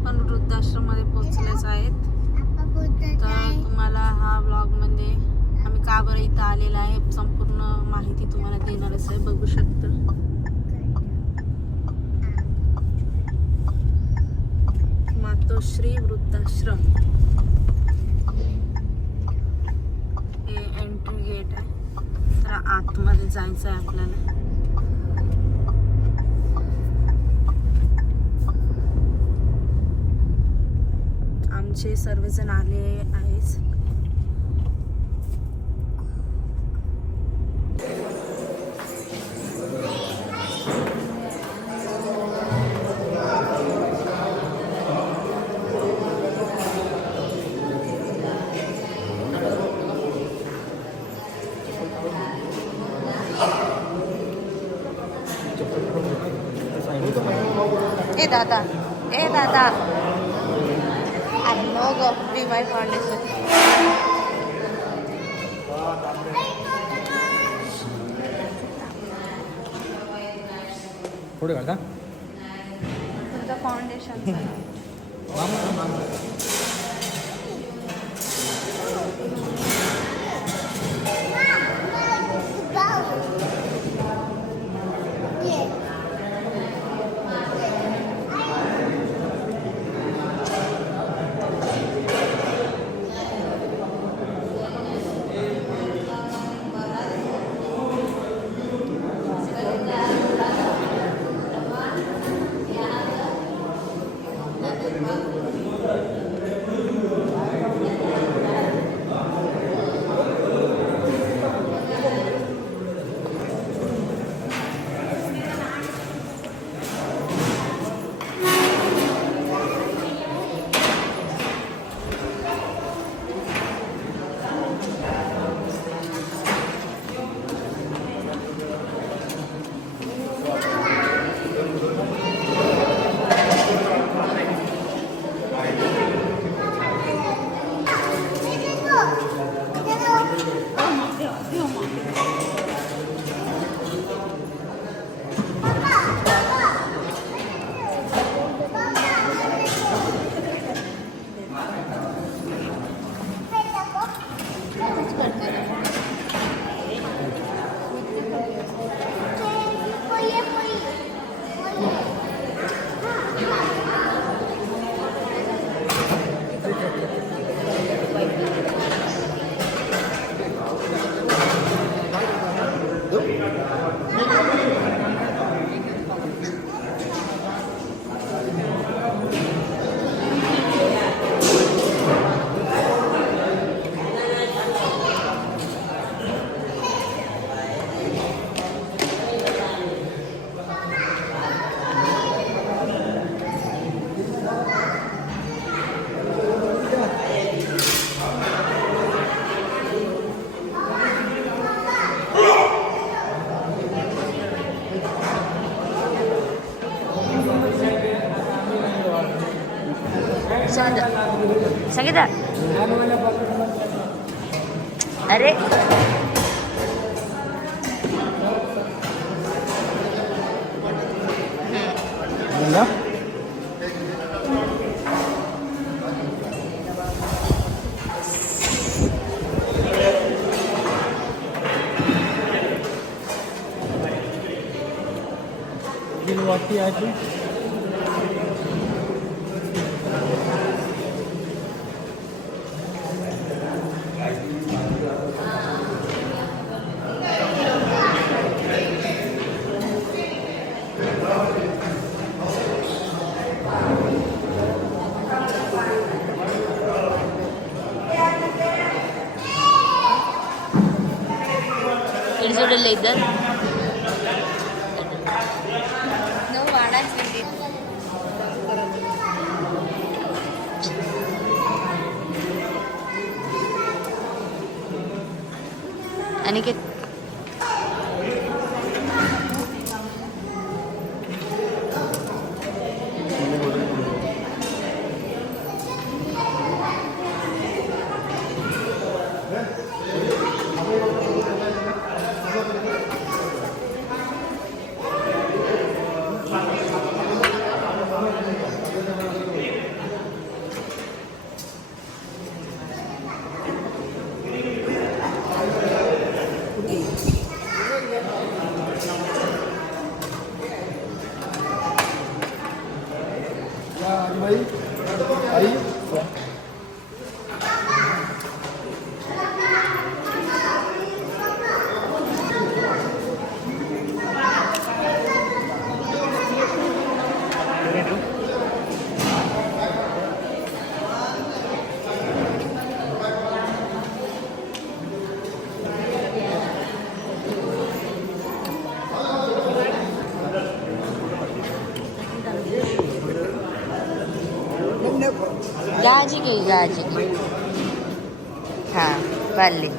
आपण वृद्धाश्रममध्ये पोहोचलेच आहेत. तर तुम्हाला हा व्लॉगमध्ये आम्ही का बरं इथं आलेला आहे संपूर्ण माहिती तुम्हाला देणारच आहे. बघू शकता मातोश्री वृद्धाश्रम हे एंट्री गेट आहे. तर आतमध्ये जायचं आहे आपल्याला. आमचे सर्वजण आले आहेच. ए दादा I know go be my foundation. पुढे का तुमचं फाउंडेशन संगीता अरे वाटी आहे చూడలే ఇద్దరు నువ్వు వాడాల్సింది అనికేత్ आई गाजी हां पाली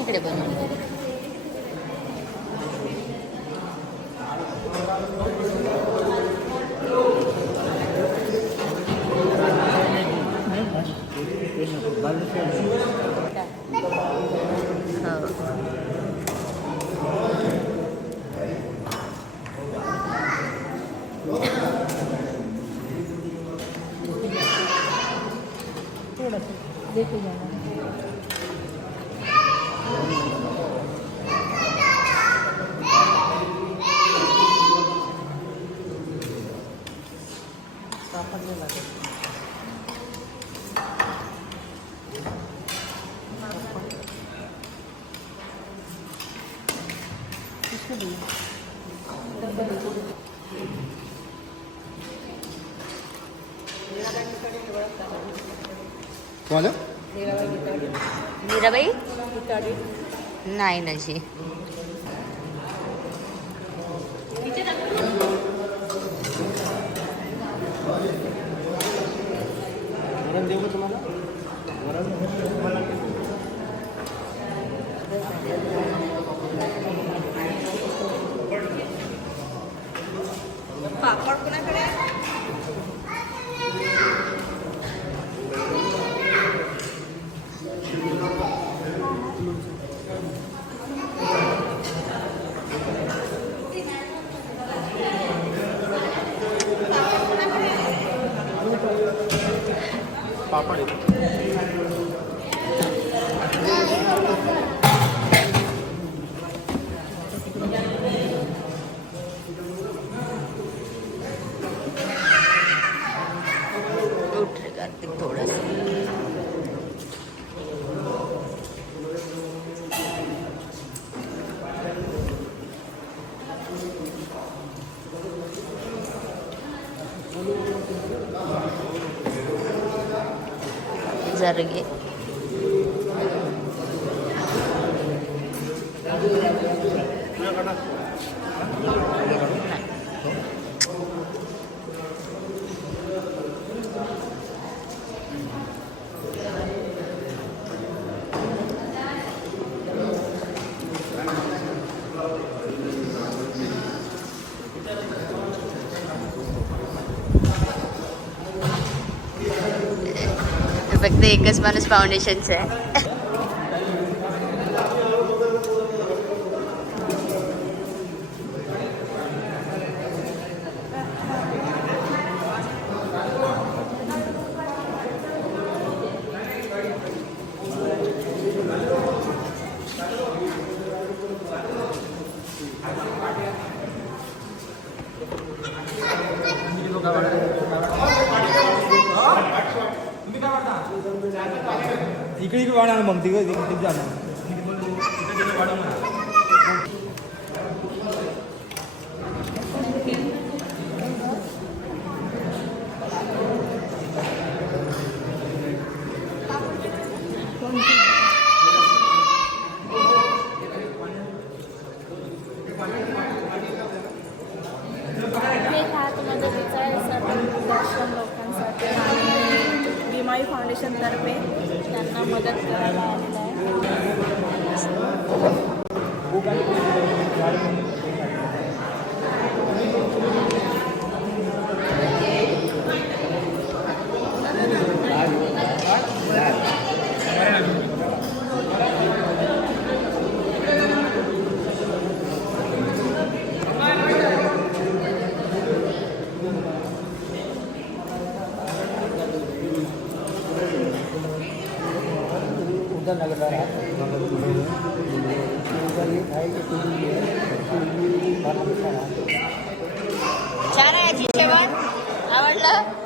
इकडे बनवून देते जाणार कोणाला मीराबाई नाही ना जी वरण देऊ का तुम्हाला पापड कोणाकडे पापड उठ रे कार्तिक थोडस जरगे फक्त एकच माणूस फाउंडेशनचं आहे इकडे वाढा ना मग तिकडे जाणार हे खात मदतीचा आहे सर्व दर्शन लोकांसाठी आणि फाउंडेशनतर्फे त्यांना मदत करायला आलेलं आहे. छान आहे जी जेवण आवडलं.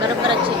बरोबर अच्छी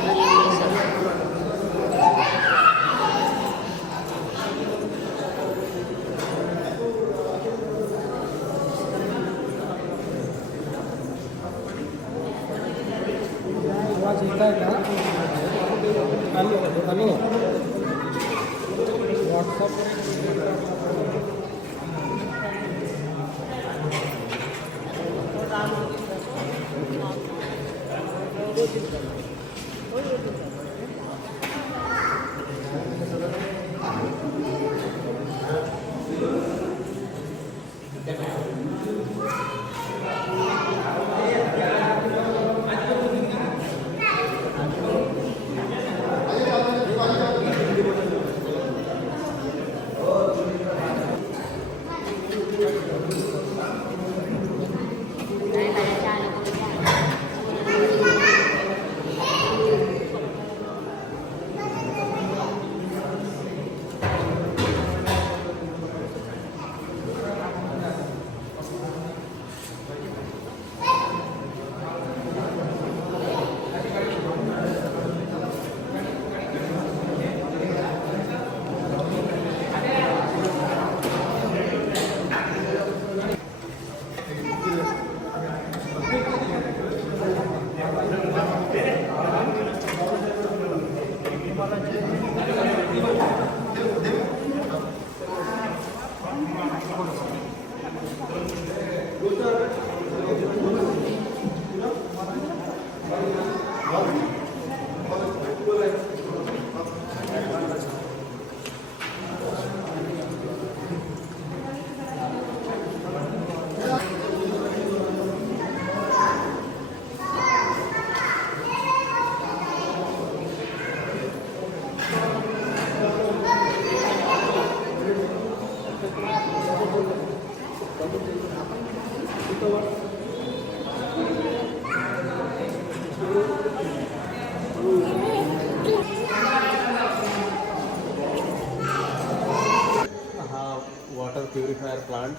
water purifier plant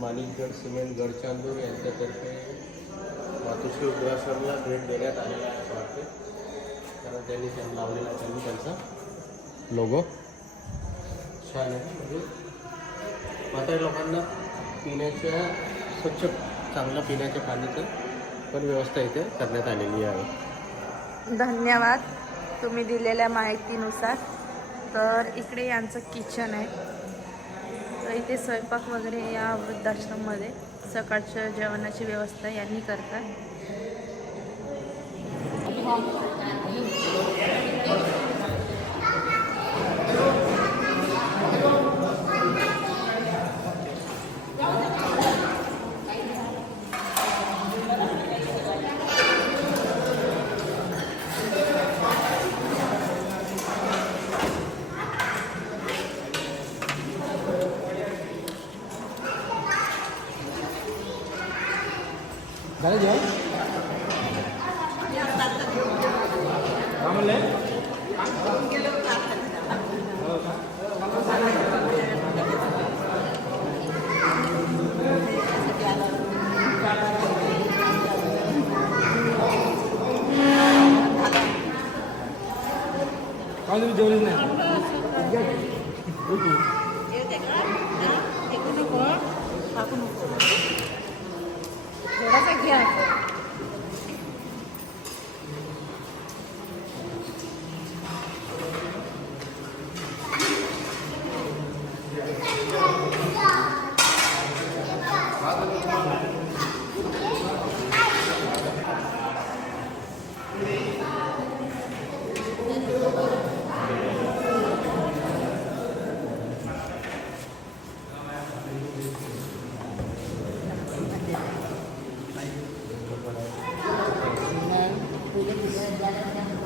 माणिकगड cement Gadchandur यांच्यातर्फे मातोश्री वृद्धाश्रमला भेट देण्यात आलेला आहे असं वाटते. कारण त्यांनी लावलेला त्यांनी त्यांचा लोगो छान आहे. म्हणजे म्हाताऱ्या लोकांना पिण्याच्या स्वच्छ चांगल्या पिण्याच्या पाण्याचं पण व्यवस्था इथे करण्यात आलेली आहे. धन्यवाद तुम्ही दिलेल्या माहितीनुसार. तर इकडे यांचं किचन आहे. तर इथे स्वयंपाक वगैरे या वृद्धाश्रममध्ये सकाळच्या जेवणाची व्यवस्था यांनी करतात. झालं जेवण? काय म्हणले? काय तुम्ही जेवलेच नाही?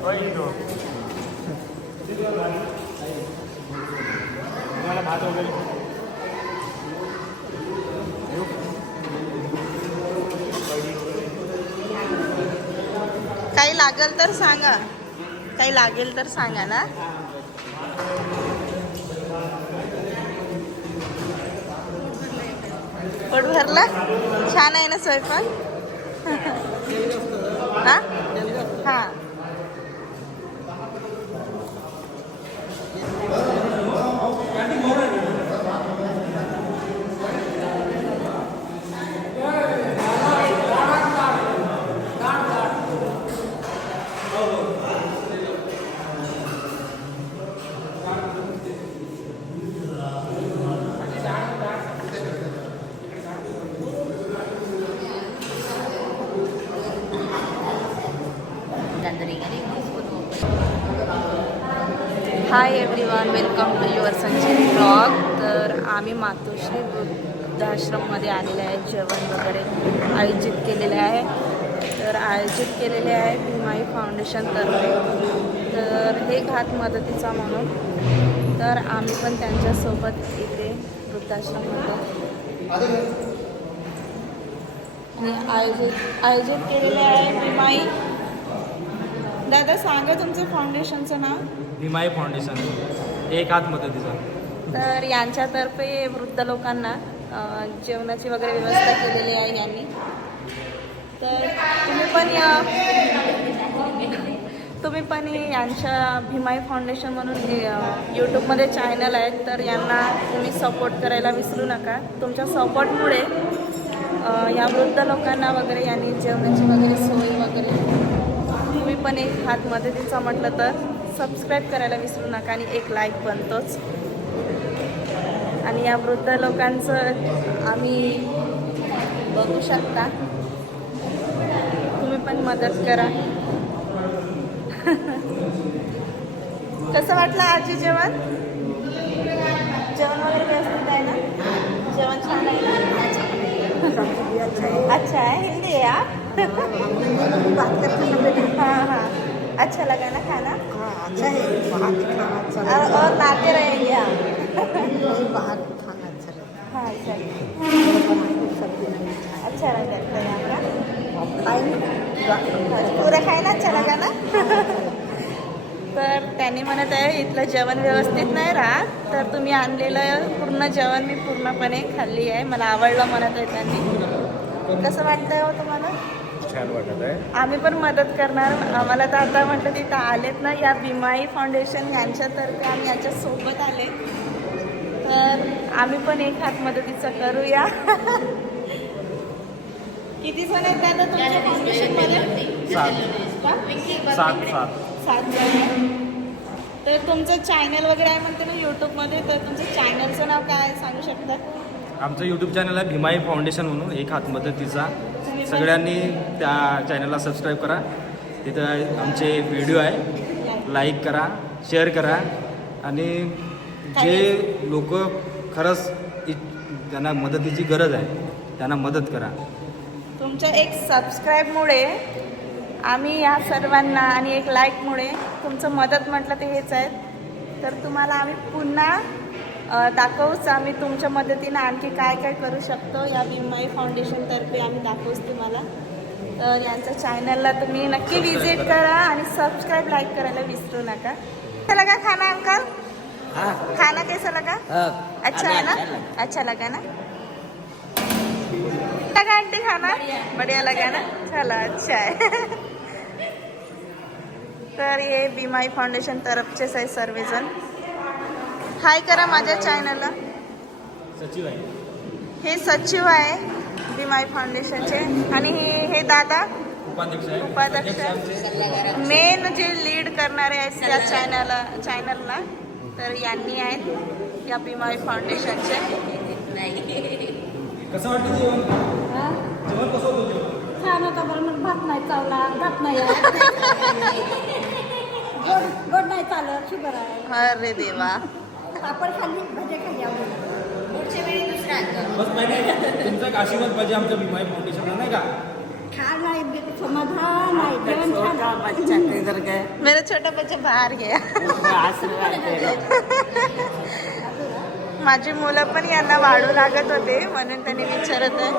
तुम्हाला भात वगैरे काही लागेल तर सांगा, काही लागेल तर सांगा ना. पोट भरला? छान आहे ना स्वयंपाक? हा हा. Hi everyone, welcome to your Sanjivani blog. तर आम्ही मातोश्री वृद्धाश्रममध्ये आलेले आहे. जेवण वगैरे आयोजित केलेले आहे. तर आयोजित केलेले आहे भीमाई फाउंडेशनतर्फे. तर हे घात मदतीचा म्हणून तर आम्ही पण त्यांच्यासोबत इथे वृद्धाश्रममध्ये आयोजित केलेले आहे भीमाई. दादा सांगा तुमचं फाउंडेशनचं नाव. भीमाई फाउंडेशन, एक हात मदतीचा. तर यांच्यातर्फे वृद्ध लोकांना जेवणाची वगैरे व्यवस्था केलेली आहे यांनी. तर तुम्ही पण यांच्या भीमाई फाउंडेशन म्हणून यूट्यूबमध्ये चॅनल आहेत. तर यांना तुम्ही सपोर्ट करायला विसरू नका. तुमच्या सपोर्टमुळे या वृद्ध लोकांना वगैरे यांनी जेवणाची वगैरे सोय वगैरे. तुम्ही पण एक हात मदतीचा म्हटलं तर सबस्क्राईब करायला विसरू नका आणि एक लाईक बनतोच. आणि या वृद्ध लोकांचं आम्ही बघू शकता. तुम्ही पण मदत करा. कसं वाटलं आजी जेवण? जेवण वगैरे व्यवस्थित आहे ना? जेवण छान आहे ना? अच्छा है, हिंदी है आप? हाँ हाँ, अच्छा लगा ना खाना? अच्छा है, बाहर खाना अच्छा लगता और लाते रहेंगे आप? है, बाहर खाना अच्छा लगता हाँ अच्छा है, सब्जी नहीं खाए अच्छा लगता है यहाँ का. खाएंगे पुरा खायला अच्छा लगा ना? तर त्यांनी म्हणत आहे इथलं जेवण व्यवस्थित नाही राहत. तर तुम्ही आणलेलं पूर्ण जेवण मी पूर्णपणे खाल्ली आहे. मला आवडलं म्हणत आहे त्यांनी. कसं वाटतंय हो तुम्हाला? छान वाटत आहे. आम्ही पण मदत करणार. आम्हाला तर आता म्हटलं तिथं आलेत ना या भीमाई फाउंडेशन यांच्यातर्फे आम्ही याच्यासोबत आले. तर आम्ही पण एक हात मदतीचं करूया. किती जण आहेत दादा तुमच्या फाउंडेशनमध्ये? 7 जण आहे. तर तुमचं चॅनल वगैरे आहे म्हणते ना यूट्यूबमध्ये. तर तुमचं चॅनलचं नाव काय आहे सांगू शकता? आमचं यूट्यूब चॅनल आहे भीमाई फाउंडेशन म्हणून, एक हात मदतीचा. तुम्ही पण सगळ्यांनी त्या चॅनलला सबस्क्राईब करा. तिथं आमचे व्हिडिओ आहे, लाईक करा, शेअर करा. आणि जे लोक खरंच त्यांना मदतीची गरज आहे त्यांना मदत करा. तुमच्या एक सबस्क्राईबमुळे आम्ही या सर्वांना आणि एक लाईकमुळे तुमचं मदत म्हटलं ते हेच आहे. तर तुम्हाला आम्ही पुन्हा दाखवूच. आम्ही तुमच्या मदतीनं आणखी काय काय करू शकतो या भीमाई फाउंडेशनतर्फे आम्ही दाखवूच तुम्हाला. तर यांच्या चॅनलला तुम्ही नक्की विजिट करा आणि सबस्क्राईब लाईक करायला विसरू नका. कैसा लगा खाना अंकल? खाना कैसा लगा? अच्छा है ना? अच्छा लगा ना? लगा आंटी खाना? बढ़िया लगा ना? चला अच्छा है. तर हे भीमाई फाउंडेशन तर्फचेच आहे सर्वजण. हाय करा माझ्या चॅनलला. सचिव आहे, हे सचिव आहे भीमाई फाउंडेशनचे. आणि हे दादा उपाध्यक्ष आहे. उपाध्यक्ष, मेन जे लीड करणारे आहेत या चॅनलला. तर यांनी आहेत या भीमाई फाउंडेशनचे. कसं वाटतं जेवण? जेवण कसं होतं जेवण? छान होता. बरं भात नाही चावला, भात नाही गोड नाही चालत, शुगर आहे. अरे देवा. पापड खाल्ली, भजे खाल्ली आवडली. पुढच्या वेळी दुसरा आणतो. बस माहिती आहे तुमचा एक आशीर्वाद पाहिजे आमच्या भीमाई फाउंडेशनला, नाही का? खाना समाधान आहे जेवण छान. मेरा छोटा बच्चा बाहेर गया. माझी मुलं पण यांना वाढू लागत होते म्हणून त्यांनी विचारत आहे.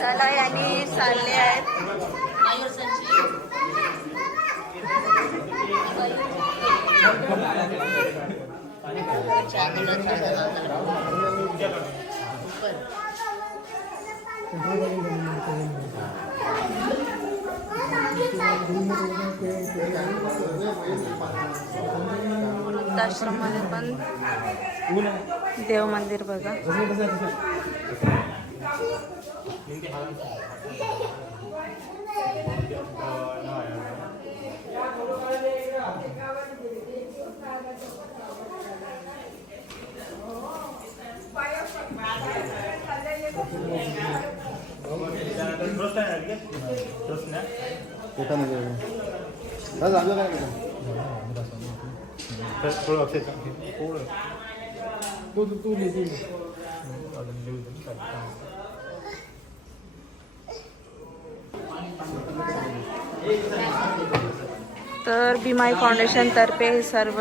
चला यांनी चालले आहेत. वृद्धाश्रम मध्ये पण देव मंदिर बघा. तर भीमाई फाउंडेशन तर्फे हे सर्व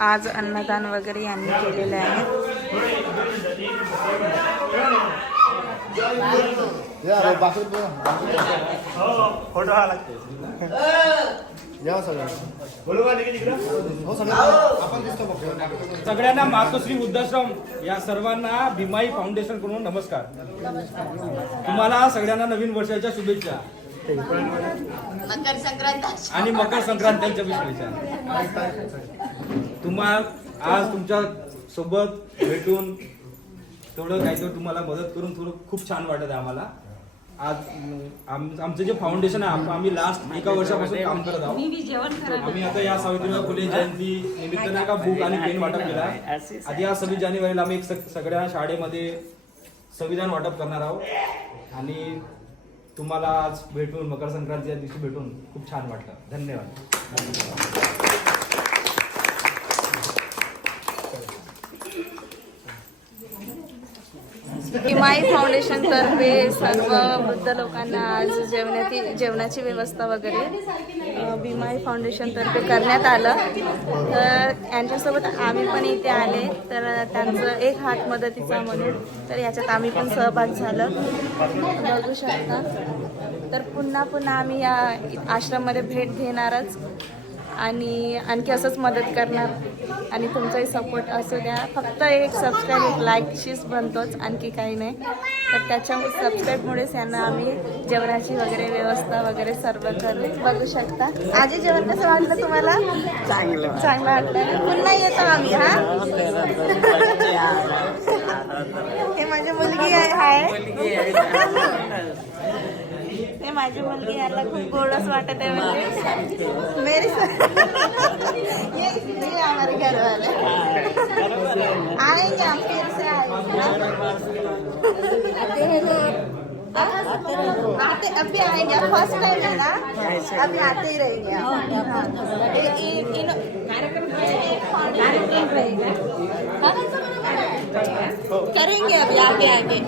आज अन्नदान वगैरे यांनी केलेले आहे. सगळ्यांना मातोश्री वृद्धाश्रम या सर्वांना भीमाई फाउंडेशन कडून नमस्कार. तुम्हाला सगळ्यांना नवीन वर्षाच्या शुभेच्छा मकर संक्रांत आणि मकर संक्रांतीच्या शुभेच्छा. तुम्हाला आज तुमच्या सोबत भेटून थोडं काहीतरी तुम्हाला मदत करून थोडं खूप छान वाटत आहे आम्हाला. आज आमचं जे फाउंडेशन आहे आम्ही लास्ट एका वर्षापासून काम करत आहोत. आम्ही आता या सावित्रीबाई फुले जयंती निमित्ताने का बुक आणि पेन वाटप केला. आधी या 26 जानेवारीला आम्ही सगळ्या शाळेमध्ये संविधान वाटप करणार आहोत आणि तुम्हाला आज भेटून मकर संक्रांती या दिवशी भेटून खूप छान वाटलं. धन्यवाद. भीमाई फाउंडेशन तर्फे सर्व वृद्ध लोकांना आज जेवणाची व्यवस्था वगैरे भीमाई फाउंडेशन तर्फे करण्यात आलं. तर यांच्यासोबत आम्ही पण इथे आले तर त्यांचं एक हात मदतीचा म्हणून तर याच्यात आम्ही पण सहभाग झालं बघू शकता. तर पुन्हा पुन्हा आम्ही या आश्रममध्ये भेट घेणारच आणि आणखी असंच मदत करणार आणि तुमचाही सपोर्ट असू द्या. फक्त एक सबस्क्राईब एक लाईकशीच बनतोच आणखी काही नाही. तर त्याच्यामुळे सबस्क्राईबमुळेच यांना आम्ही जेवणाची वगैरे व्यवस्था वगैरे सर्व करले बघू शकता. आजी जेवण कसं वाटलं तुम्हाला? चांगलं वाटलं. पुन्हा येतो आम्ही. हा हे माझी मुलगी आहे. हे माझी मुलगी याला खूप गोडच वाटत आहे म्हणजे मेरी ये हमारे घर वाले आएंगे हम फिर से आते अभी आएंगे. फर्स्ट टाइम है ना अभी आते ही रहेंगे. कार्यक्रम रहेगा करेंगे अभी आगे आगे.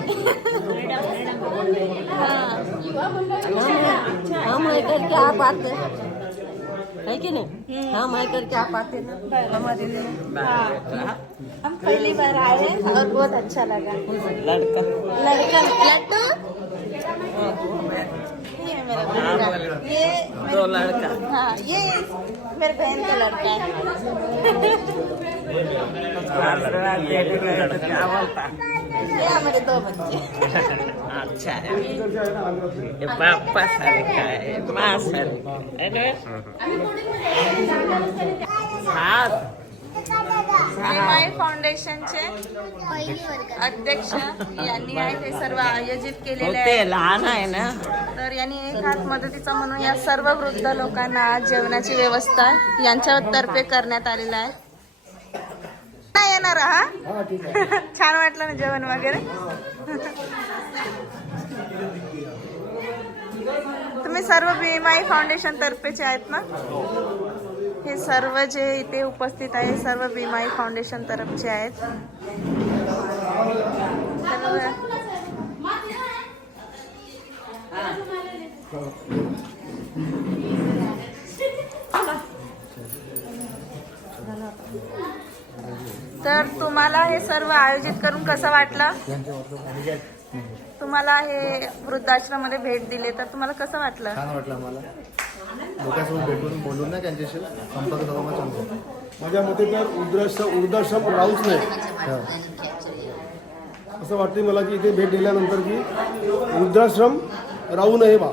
हम है करके आप आते है कि नहीं? हम है करके आप आते ना हमारे लिए. हाँ, हम पहली बार आए हैं और बहुत अच्छा लगा. लड़का लड्डू ये मेरा लड़का. ये दो लड़का. हाँ ये मेरे बहन का लड़का है. ये हमारे दो बच्चे. अच्छा है पापा सारखा आहे माँ भीमाई फाउंडेशनचे अध्यक्ष यांनी आहे ते सर्व आयोजित केलेले आहे. लहान आहे ना. तर यांनी एक हात मदतीचा म्हणून या सर्व वृद्ध लोकांना जेवणाची व्यवस्था यांच्यातर्फे करण्यात आलेला आहे. नाही येणार हा छान वाटलं ना जेवण वगैरे. तुम्ही सर्व भीमाई फाउंडेशन तर्फेचे आहेत ना? हे सर्व जे इथे उपस्थित आहे सर्व भीमाई फाउंडेशन तर्फेचे आहेत. तर तर तुम्हाला हे सर्व आयोजित करून कसं वाटलं? तुम्हाला हे वृद्धाश्रमामध्ये भेट दिली तर तुम्हाला कसं वाटलं? छान वाटलं आम्हाला लोकांसोबत भेटून बोलून ना त्यांच्याशी संपर्क साधून चांगलं. माझ्या मते तर वृद्धाश्रम राहूच नाही असं वाटते मला की इथे भेट दिल्यानंतर की वृद्धाश्रम राहू नये बा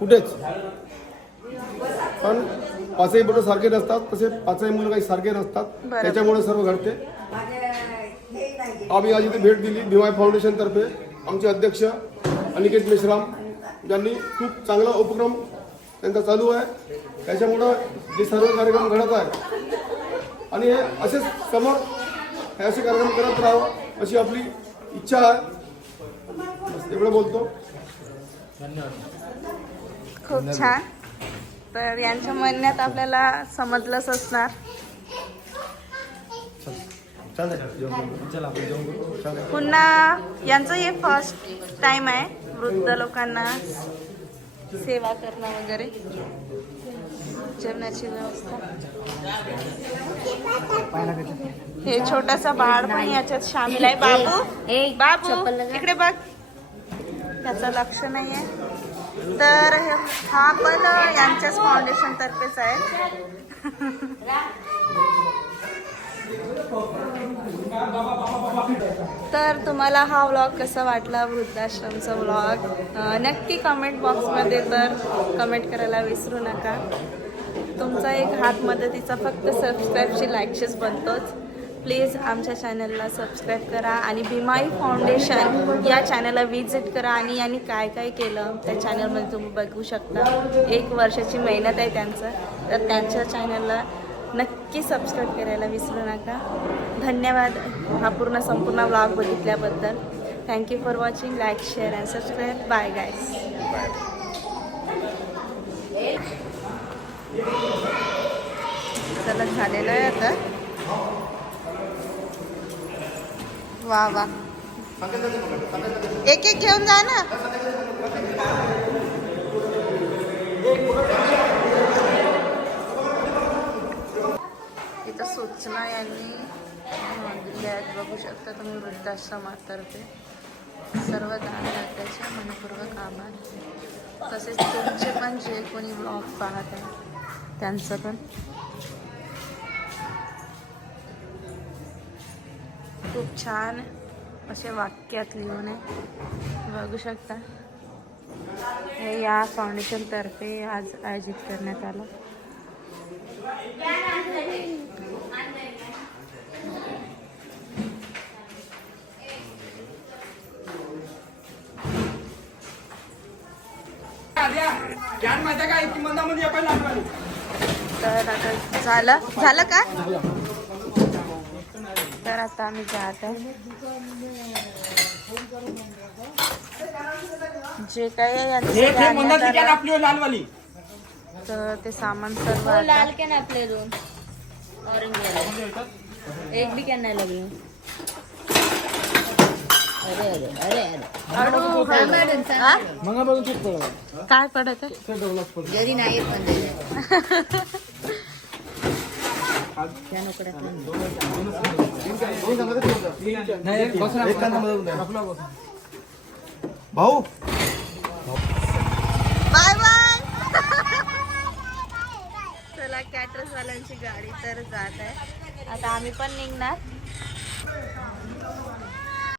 कुठेच. पण पाचही बोटं सारखे नसतात, तसे पाचही मुलं काही सारखे नसतात, त्याच्यामुळे सर्व घडते. आम्ही आज इथे भेट दिली भीमाई फाउंडेशन तर्फे. आमचे अध्यक्ष अनिकेत मेश्राम यांनी खूप चांगला उपक्रम त्यांचा चालू आहे. त्याच्यामुळं जे सर्व कार्यक्रम घडत आहे आणि हे असेच समोर हे असे कार्यक्रम करत राहावं अशी आपली इच्छा आहे. बस एवढं बोलतो. खूप छान. तर यांच्या म्हणण्यात आपल्याला समजलंच असणार. पुन्हा यांचं हे फर्स्ट टाइम आहे वृद्ध लोकांना सेवा करणं वगैरे, जेवणाची व्यवस्था. हे छोटासा बाळ पण याच्यात सामील आहे. बाबू इकडे बघ, त्याचं लक्ष नाहीये. तर हा पण यांच्याच फाउंडेशन तर्फेच आहे. तर तुम्हाला हा व्लॉग कसा वाटला, वृद्धाश्रमचा व्लॉग, नक्की कमेंट बॉक्समध्ये तर कमेंट करायला विसरू नका. तुमचा एक हात मदतीचा फक्त सबस्क्राईबची लाईकशीच बनतोच. प्लीज आमच्या चॅनलला सबस्क्राईब करा आणि भीमाई फाउंडेशन या चॅनलला विजिट करा. आणि यांनी काय काय केलं त्या चॅनलमध्ये तुम्ही बघू शकता. 1 वर्षाची मेहनत आहे त्यांचं. तर त्यांच्या चॅनलला नक्की सबस्क्राईब करायला विसरू नका. धन्यवाद हा संपूर्ण व्लॉग बघितल्याबद्दल. Thank you for watching. Like, share and subscribe. Bye guys. चला झालेलं आहे आता. वा वा, एक एक घेऊन जा ना. इथं सूचना यांनी दिल्या आहेत, बघू शकता तुम्ही. वृद्धाश्रमातर्फे सर्व दानदात्याच्या मनपूर्वक आभार. तसेच तुमचे पण जे कोणी ब्लॉग पाहत आहे त्यांचं पण खूप छान असे वाक्यात लिहून आहे, बघू शकता. हे या फाउंडेशन तर्फे आज आयोजित करण्यात आलं. तर आता झालं का? तर आता आम्ही जात आहे. जे काही तर ते सामान सर्व लाल कॅन आपले 2 ऑरेंज एक भी कॅन नाही लागली. अरे अरे अरे अरे काय पडत आहे जरी नाही पण भाऊ बाय बाय. चला, कॅटरस वाल्यांची गाडी तर जात आहे. आता आम्ही पण निघणार.